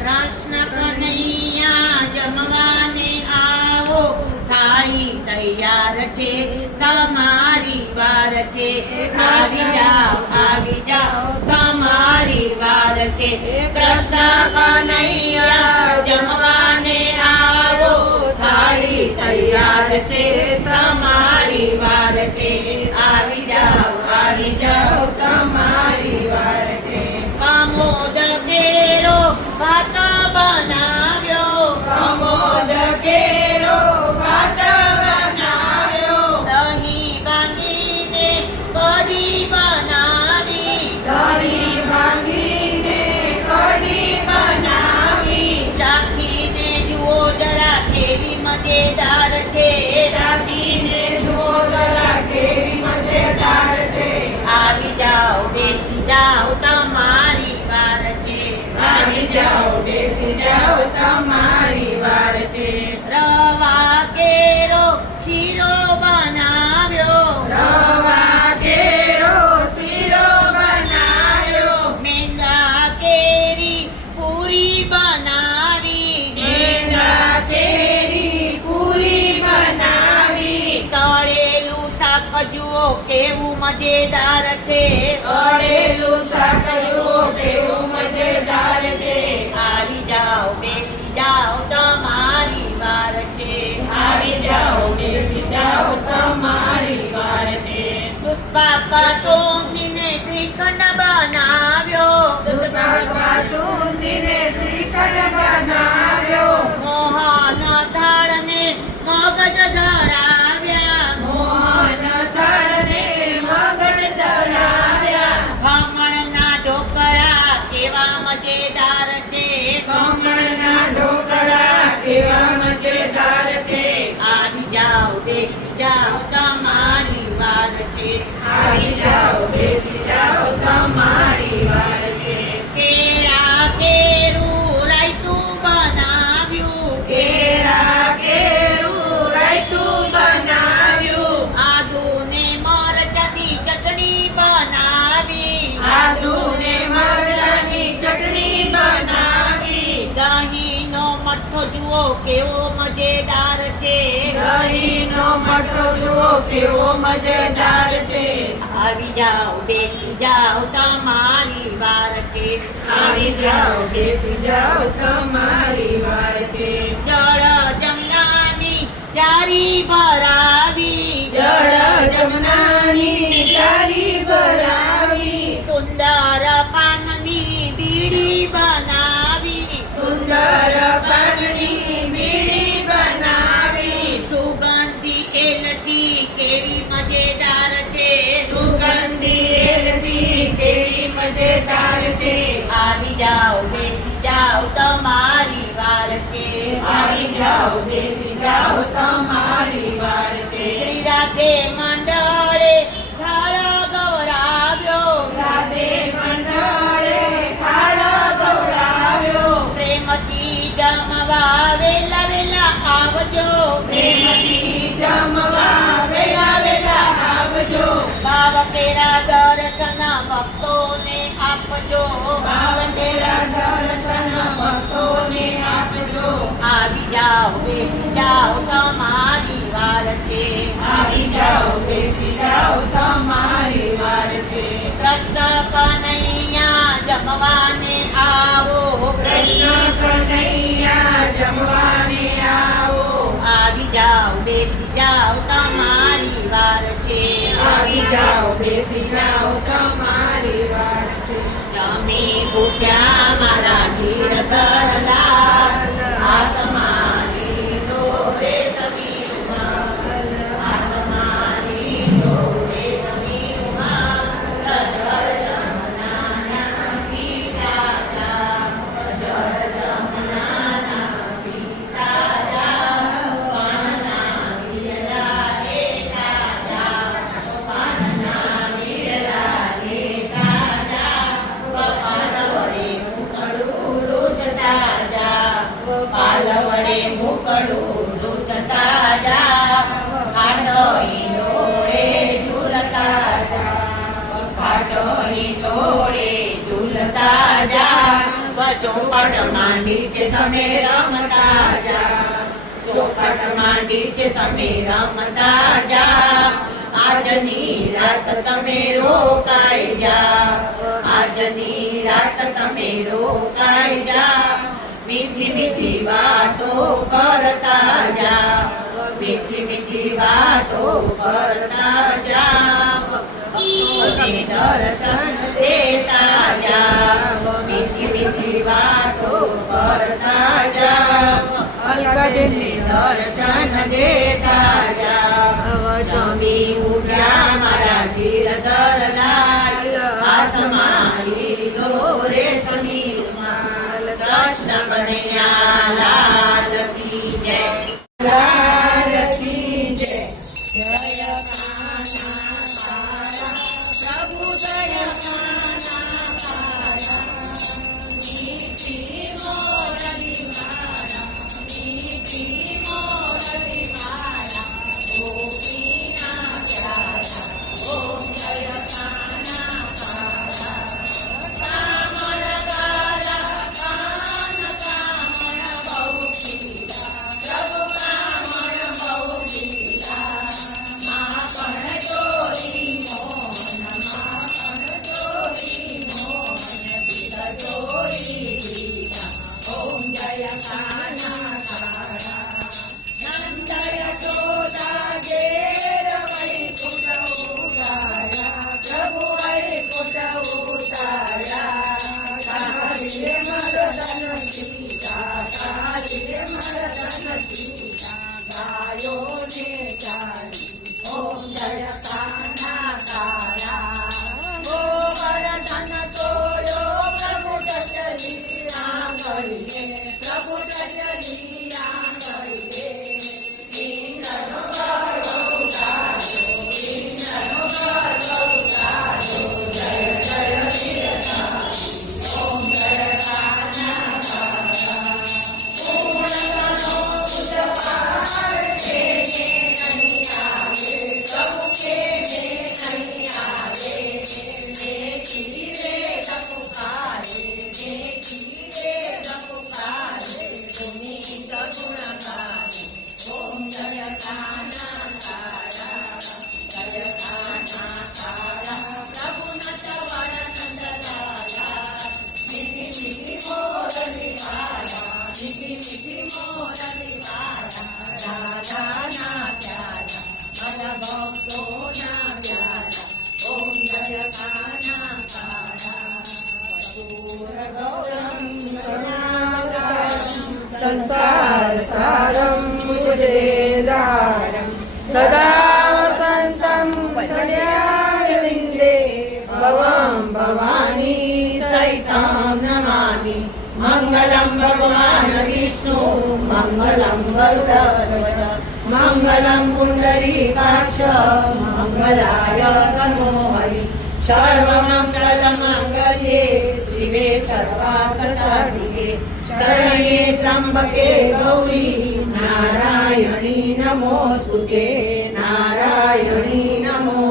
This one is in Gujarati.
કૃષ્ણ કનૈયા જમવાને આવો, થાળી તૈયાર છે, તમારી વાર છે, આવી જાઓ તમારી વાર છે. કૃષ્ણ કનૈયા જમવાને આવો, થાળી તૈયાર છે, તમારી વાર છે, આવી જાઓ તમારી વાર છે. કમોદ કેરો ભાત બનાવ્યો, કમોદ કેરો ભાત બનાવ્યો, દહીં બાંધીને કઢી બનાવી, દહીં બાંધીને કઢી બનાવી, ચાખીને જુઓ જરા કેવી મજેદાર છે, ચાખીને જુઓ જરા કેવી મજેદાર છે. આવી જાઓ બેસી જાઓ તમારી વાર છે, આવી જાઓ બેસી જાઓ તમારી વાર છે. રવા કેરો શીરો બનાવ્યો, રવા કેરો શીરો બનાવ્યો, મેંદા કેરી પૂરી બનાવી, મેંદા કેરી પૂરી બનાવી, તળેલું શાક જુઓ કેવું મજેદાર છે, તળેલું શાક જુઓ કેવું મજેદાર છે. આવી જાઓ બેસી જાઓ તમારી વાર છે, આવી જાઓ બેસી જાઓ તમારી વાર છે. દૂધ પાપા સોંધીને શ્રીખંડ બનાવ્યો, દૂધ બાસુંદી તમારી વાર છે. કેળા કેરું રાયતું બનાવ્યું, કેળા કેરું રાયતું બનાવ્યું, આદુ ને મરચાની ચટણી બનાવી, આદુ ને મરચાંની ચટણી બનાવી, દહીંનો મઠ્ઠો જુઓ કેવો મજેદાર છે, દહીંનો મઠો જુઓ કેવો મજેદાર છે. આવી જાઓ બેસી જાઓ તમારી વાર છે, આવી જાઓ બેસી જાઓ તમારી વાર છે. જળ જમનાની ચારી ભરાવી, જળ જમનાની ચારી ભરાવી, સુંદર પાનની બીડી બનાવી, સુંદર પાનની બીડી બનાવી, સુગંધી એલચી કેવી મજેદાર છે, સુગંધી એલચી કેવી મજેદાર છે. આવી જાઓ બેસી જાઓ તમારી વાર છે, આવી જાઓ બેસી જાઓ તમારી વાર છે. શ્રી રાધે મંડળે થાળ ગવરાવ્યો, રાધે મંડળે થાળ ગવડાવ્યો, પ્રેમથી જમવા વેલા વેલા આવજો, પ્રેમથી જમવા વેલા વેલા આવજો, ભાવ કેરા દર્શન ભક્તોને આપજો, ભાવતેરા દર્શન ભક્તોને આપજો. આવી જાઓ બેસી જાઓ તમારી વાર છે, આવી જાઓ બેસી જાઓ તમારી વાર છે. કૃષ્ણ કનૈયા જમવાને આવો, કૃષ્ણ કનૈયા જમવાને આવો, આવી જાઓ બેસી જાઓ તમારી વાર છે, આવી જાઓ બેસી જાઓ તમારી વાર છે. જમી ભૂખ્યા મારા ધીરધરલા, આ તમારી દોરે સમીરમાં, આ તમારી દોરે સમીરમાં, જળ જમનાના પિતા જા, જળ જમનાના પિતા જા, પાનના વીરલા લેતા જા, પાનના વીરલા લેતા જા, પાલ વડે મુકડું લૂછતા જા, પાલ વડે મુકડું લૂછતા જા, ખાટોઈ ડોળે ઝૂલતા જા, ખાટોઈ ડોળે ઝૂલતા જા, ચોપટ માંડી છે તમે રમતા જા, ચોપટ માંડી છે તમે રમતા જા, આજની રાત તમે રોકાઈ જા, આજની રાત તમે રોકાઈ જા, મીઠી મીઠી વાતો કરતા જા, મીઠી મીઠી વાતો કરતા જા, ભક્તોને દર્શન દેતા જા, મીઠી મીઠી વાતો કરતા જા, અલકડને દર્શન દેતા જા, જમી ઉઠ્યા મારા ધીરધરલાલ, આ તમારી દોરે સમીરમાં, કૃષ્ણ કનૈયા લાલ કી જય. લાલ કી જય. જય પ્રભુ જય संसारसारं भुजगेन्द्रहारं सदा वसन्तं कल्याणविन्दे भवं भवानी सहितं नमामि मङ्गलं भगवान् विष्णु मङ्गलं गरुडध्वज मङ्गलं पुण्डरीकाक्ष मङ्गलाय तनोहरि सर्वमङ्गलमाङ्गल्ये शिवे सर्वार्थसाधिके शरण्ये त्र्यम्बके गौरी नारायणी नमोऽस्तुते नारायणी नमो